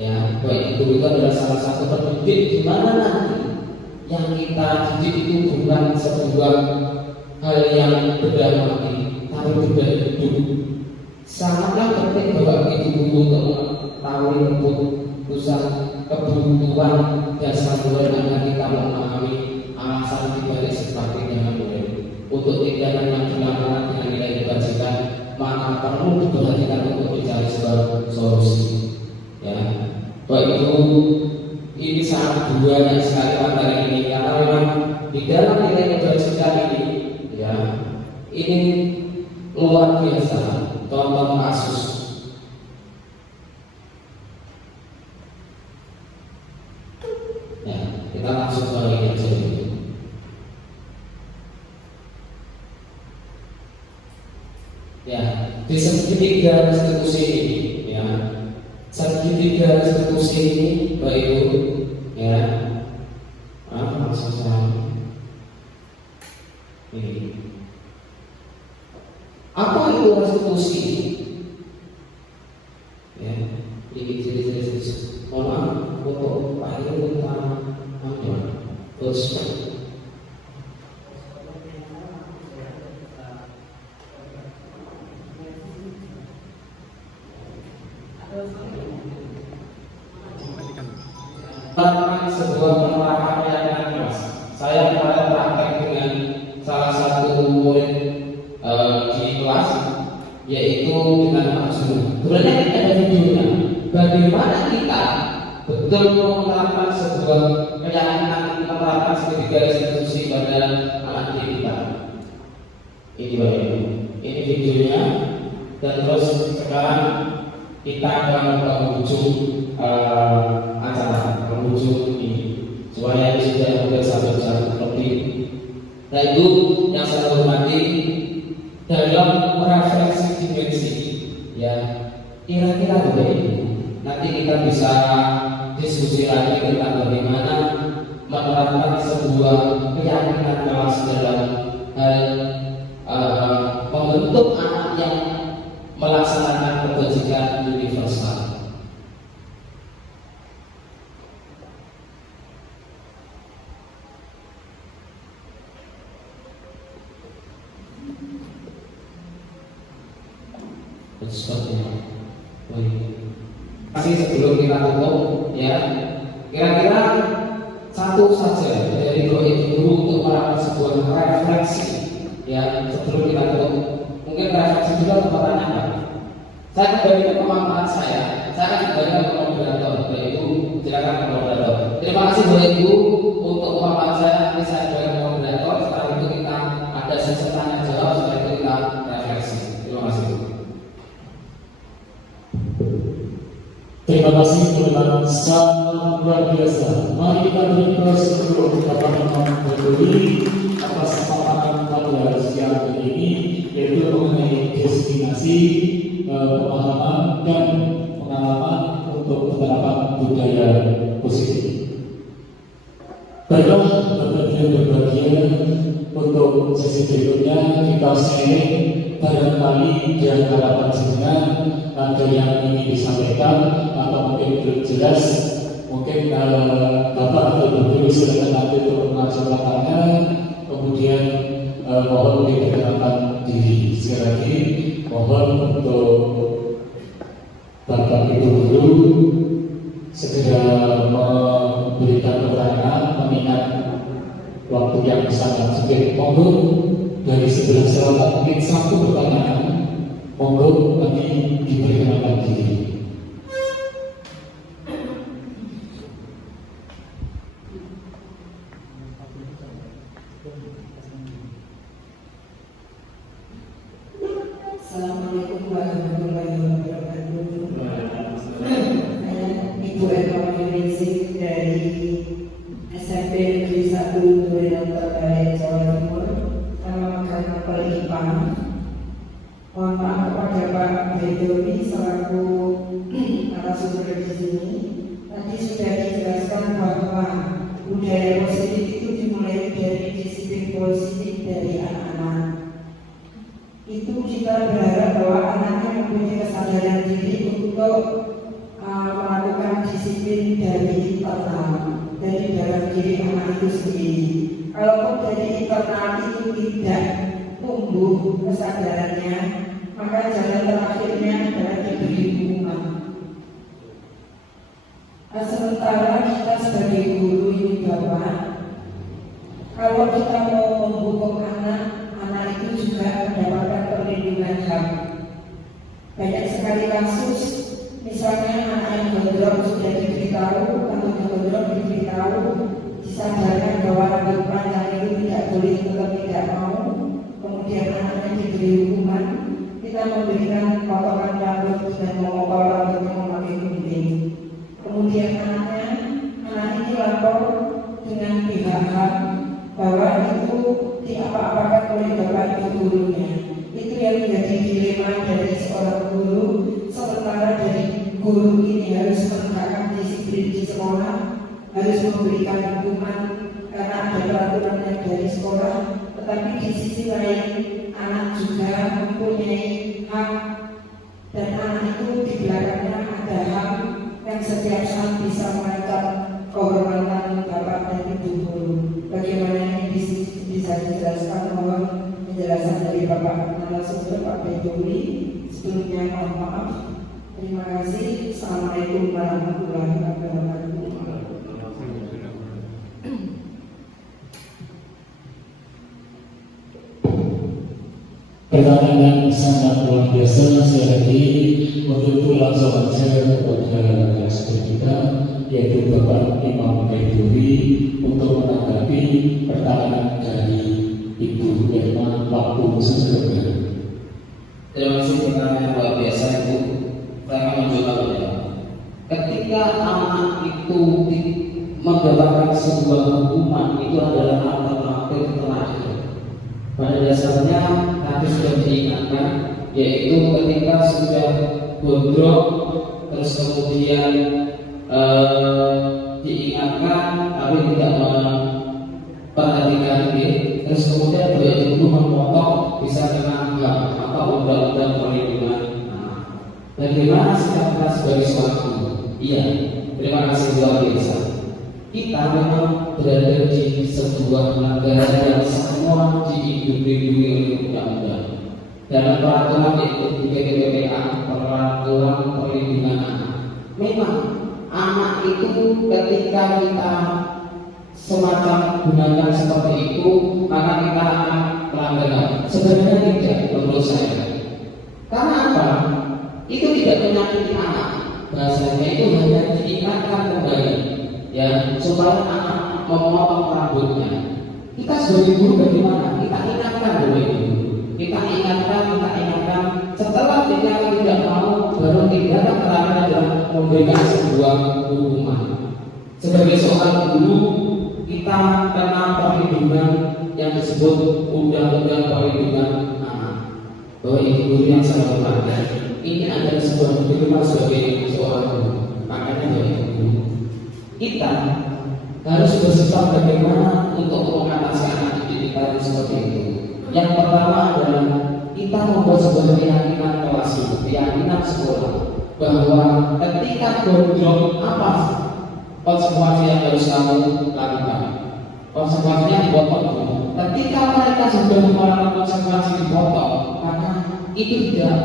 Ya, baik guru itu adalah salah satu pendidik di mana nanti yang kita didik itu bukan sebuah hal yang benda mati, tapi benda hidup. Sangatlah penting bahwa ibu guru untuk mengetahui kebutuhan dasar murid agar kita memahami alasan dibalik seperti dengan murid. Untuk tindakan yang dilakukan dengan nilai kebajikan, maka perlu diperhatikan untuk mencari sebuah solusi. Ya, baik itu ini sangat banyak sekali materi ini karena memang di dalam nilai kebajikan ini, ya, ini luar biasa. Contoh kasus. Ya, kita langsung ke ini aja. Ya, di segitiga restitusi ini, ya, segitiga restitusi ini, baik itu, ya, langsung saja. Ini, apa itu restitusi? Ya, ini jadi restitusi. Mohon maaf untuk Pak Ibu terus. Sebuah penerapan keyakinan keras. Saya kemarin praktek dengan salah satu murid di kelas, yaitu dengan Pak Sunu. Sebenarnya kita ada videonya. Bagaimana kita betul menerapkan sebuah keyakinan, menerapkan segitiga restitusi pada anak didik kita. Ini bagian, ini videonya. Dan terus sekarang kita akan menuju acara, menuju ini supaya ini sudah hampir 1 jam lebih. Nah itu yang saya hormati dalam merefleksi dimensi, ya, kira-kira begini. Nanti kita bisa diskusi lagi tentang bagaimana menerapkan sebuah keyakinan kelas dalam membentuk anak yang melaksanakan kebajikan universal. Masih sebelum kita tutup, ya, kira-kira satu saja dari guru untuk melakukan sebuah refleksi, ya, sebelum kita tutup. Mungkin refleksi juga pertanyaan. Saya kembali ke pemahaman saya akan kembali ke moderator, yaitu silakan ke moderator. Terima kasih Bapak Ibu untuk pemahaman saya. Nanti saya kembali ke moderator. Setelah itu kita akan ada sesi tanya jawab setelah itu kita refleksi. Terima kasih. Terima kasih teman-teman, sangat luar biasa. Mari kita berikan seluruh ungkapan berdiri atas paparan pada siang hari ini, yaitu mengenai destinasi pemahaman dan pengalaman untuk penerapan budaya positif. Baiklah, berbahagia untuk sesi berikutnya kita sharing barangkali dari harapan jenengan ada yang ingin disampaikan atau mungkin belum jelas, mungkin Bapak atau Ibu silakan nanti untuk mengajukan kemudian mohon diperkenalkan diri. Sekali lagi mohon untuk Bapak Ibu Guru segera memberikan pertanyaan mengingat waktu yang sangat sempit. Monggo dari sebelah selatan mungkin satu pertanyaan, monggo nanti diperkenalkan diri. Assalamualaikum warahmatullahi wabarakatuh. Saya Ibu Eko Milisik dari SMP Negeri 1 Duren Terbaik Jawa Timur. Nama karena IPA. Mohon maaf kepada Pak Bedoni selaku narasumber di sini. Tadi sudah dijelaskan bahwa budaya positif itu dimulai dari disiplin positif dari anak-anak. Itu kita berharap bahwa anaknya mempunyai kesadaran diri untuk melakukan disiplin dari internal, dari dalam diri anak itu sendiri. Kalau dari internal itu tidak tumbuh kesadarannya, maka jalan terakhirnya adalah diberi hukuman. Sementara kita sebagai guru ini Bapak, kalau kita mau menghukum anak itu juga mendapatkan perlindungan HAM. Banyak sekali kasus, misalnya anak yang gondrong sudah diberitahu, atau gondrong diberitahu, disadarkan bahwa rambut panjang itu tidak boleh, tetap tidak mau, kemudian anaknya diberi hukuman, kita memberikan potongan rambut dan memotong rambutnya memakai gunting. Kemudian anak ini lapor dengan pihak HAM bahwa itu diapa-apakan oleh bapak ibu gurunya. Itu yang menjadi dilema dari seorang guru. Sementara dari guru ini harus menegakkan disiplin di sekolah, harus memberikan hukuman karena ada peraturannya dari sekolah. Tetapi di sisi lain anak juga mempunyai hak, dan anak itu di belakangnya ada hak yang setiap saat bisa mengancam kehormatan bapak dan ibu guru. Bagaimana ini bisa dijelaskan? Mohon penjelasan dari Bapak narasumber Pak Bedoni. Sebelumnya mohon maaf. Terima kasih. Assalamualaikum warahmatullahi wabarakatuh. Pertanyaan yang sangat luar biasa. Sekali lagi untuk langsung saja kepada narasumber kita, yaitu Bapak Imam Bedoni untuk menanggapi pertanyaan dari Ibu Irma. Waktu sebenarnya. Terima kasih, pertanyaan yang luar biasa Ibu. Saya akan menjawab ya. Ketika anak itu mendapatkan sebuah hukuman, itu adalah alternatif terakhir. Pada dasarnya tadi sudah diingatkan, yaitu ketika sudah gondrong, terus kemudian diingatkan tapi tidak memperhatikan ini, terus kemudian dulu memotong, bisa kena HAM atau undang-undang perlindungan anak. Bagaimana sikap kita sebagai seorang guru? Iya, terima kasih luar biasa. Kita memang berada di sebuah negara yang semua dilindungi oleh undang-undang. Dalam peraturan yaitu PPPA, peraturan perlindungan anak. Memang anak itu ketika kita semacam gunakan seperti itu, maka kita akan melanggar. Sebenarnya tidak, menurut saya. Karena apa? Itu tidak menyakiti anak. Bahasanya itu hanya diingatkan kembali, ya, supaya anak memotong rambutnya. Kita sebagai guru bagaimana? Kita ingatkan dulu. Kita ingatkan. Setelah kita tidak mau, baru tindakan terakhir adalah memberikan sebuah hukuman. Sebagai seorang guru, kita kena perlindungan yang disebut Undang-Undang Perlindungan Anak. Bahwa ibu guru yang saya hormati, ini adalah sebuah hukuman sebagai seorang guru. Makanya dari guru, kita harus bersifat bagaimana untuk mengatasi anak didik kita seperti itu. Yang pertama adalah kita membuat sebuah keyakinan kelas, keyakinan sekolah, bahwa ketika gondok apa konsekuensi yang harus kamu lakukan. Konsekuensinya dipotong. Ketika mereka sudah melakukan konsekuensi dipotong, maka itu tidak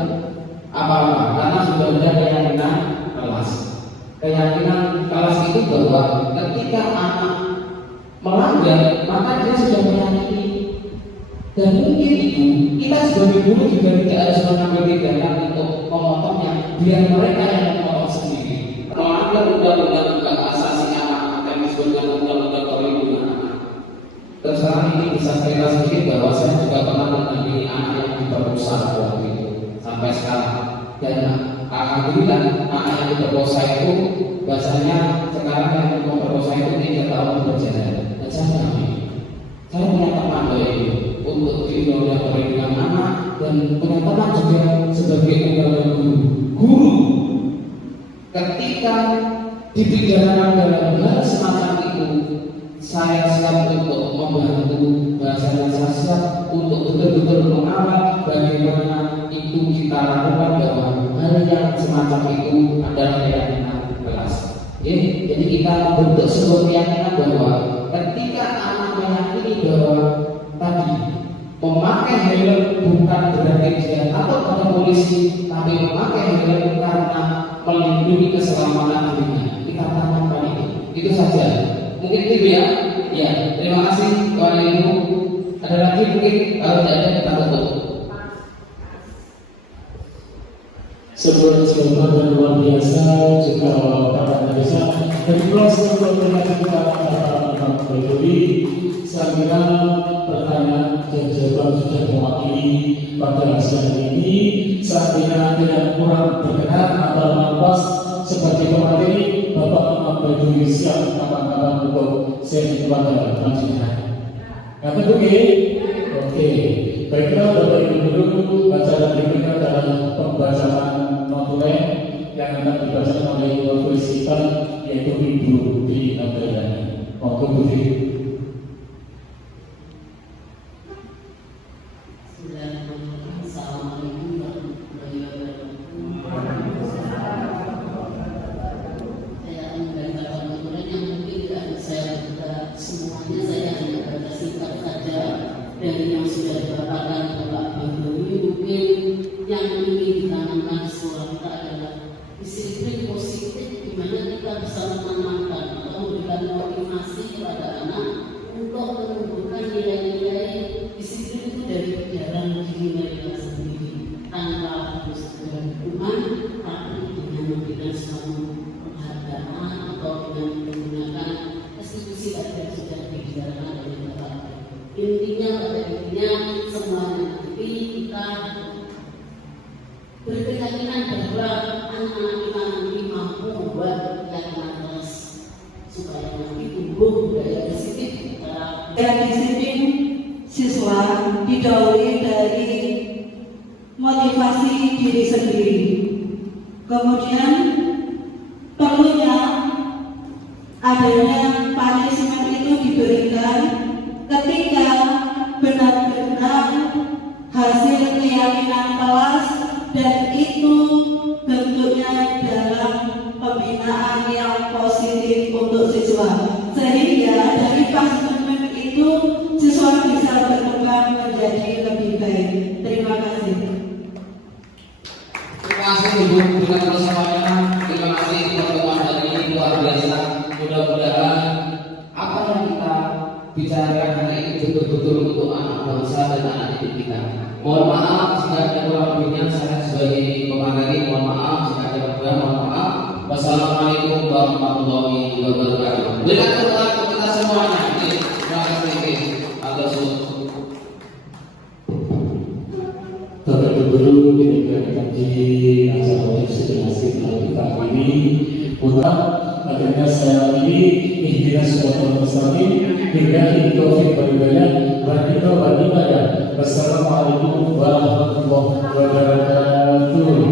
apa-apa, karena sudah ada keyakinan kelas. Keyakinan kelas itu bahwa ketika anak melanggar, maka dia sudah meyakini. Dan mungkin itu kita sebagai guru juga tidak harus mengambil tindakan untuk memotongnya, biar mereka yang memotong sendiri. Melanggar undang-undang hak asasi anak yang disebut dengan undang-undang perlindungan anak. Terus ini bisa saya sedikit bahwa saya juga pernah mendampingi anak yang diperkosa waktu itu sampai sekarang. Dan alhamdulillah anak yang diperkosa itu bahasanya sekarang yang diperkosa itu 3 tahun berjalan. Dan saya punya teman itu untuk di undang-undang perlindungan anak dan punya teman juga sebagai undang-undang guru. Ketika dipidanakan dalam hal semacam itu, saya siap untuk membantu, bahasanya saya siap untuk betul-betul mengawal bagaimana itu kita lakukan, bahwa hal yang semacam itu adalah keyakinan kelas. Jadi kita membentuk sebuah keyakinan bahwa ketika anak meyakini bahwa tadi memakai helm bukan berarti dia takut pada polisi, tapi memakai helm karena melindungi keselamatan dirinya. Kita tanamkan itu saja. Mungkin itu ya. Ya, terima kasih Bapak Ibu. Ada lagi mungkin kalau tidak ada kita tutup. Sebuah dan luar biasa juga para desa dari proses koordinasi kita Pak Jokowi. Saya kira pertanyaan dan jawaban sudah mewakili pada siang ini. Saya kira tidak kurang berkenan atau lepas sebagai pemateri Bapak Jokowi siap kapan-kapan untuk sesi keluarga lanjutnya. Kata begini, oke. Baiklah Bapak Ibu guru, bacaan berikutnya adalah pembacaan notulen yang akan dibacakan oleh Ibu Presiden, yaitu Ibu Dwi Andriani. Mohon Budi. Assalamualaikum warahmatullahi wabarakatuh. Saya akan membacakan notulen yang mungkin tidak saya baca semuanya, saya hanya baca singkat saja dari yang sudah dikatakan Bapak Jokowi. Mungkin yang ingin ditanamkan di sekolah kita adalah disiplin positif, di mana kita bisa menanamkan atau memberikan motivasi kepada anak untuk menumbuhkan nilai-nilai disiplin itu dari kegiatan diri mereka sendiri, tanpa harus berhukuman, tapi dengan memberikan suatu penghargaan atau dengan menggunakan institusi yang sudah dibicarakan oleh Bapak. Intinya semuanya nanti kita berkeyakinan bahwa anak-anak kita nanti mampu membuat keyakinan keras supaya nanti tumbuh budaya disiplin. Dan disiplin siswa didahului dari motivasi diri sendiri. Kemudian perlunya adanya punishment itu diberikan ketika benar-benar hasil keyakinan kelas dan itu bentuknya dalam pembinaan yang positif untuk siswa, sehingga dari punishment itu siswa bisa berkembang menjadi lebih baik. Terima kasih. Terima kasih Ibu dengan semuanya. Terima kasih pertemuan hari ini luar biasa. Mudah-mudahan apa yang kita bicarakan hari ini betul-betul untuk anak bangsa dan anak didik kita. Mohon maaf jika ada kurang lebihnya, saya sebagai pemateri mohon maaf jika ada kurang, mohon maaf. Wassalamualaikum warahmatullahi wabarakatuh. Berikan tepuk tangan kita semuanya. Terima kasih. haji asal destinasi kita ini pulang akhirnya saya ini ihdinas siratal mustaqim hingga taufik walhidayah ya. Wassalamualaikum warahmatullahi wabarakatuh.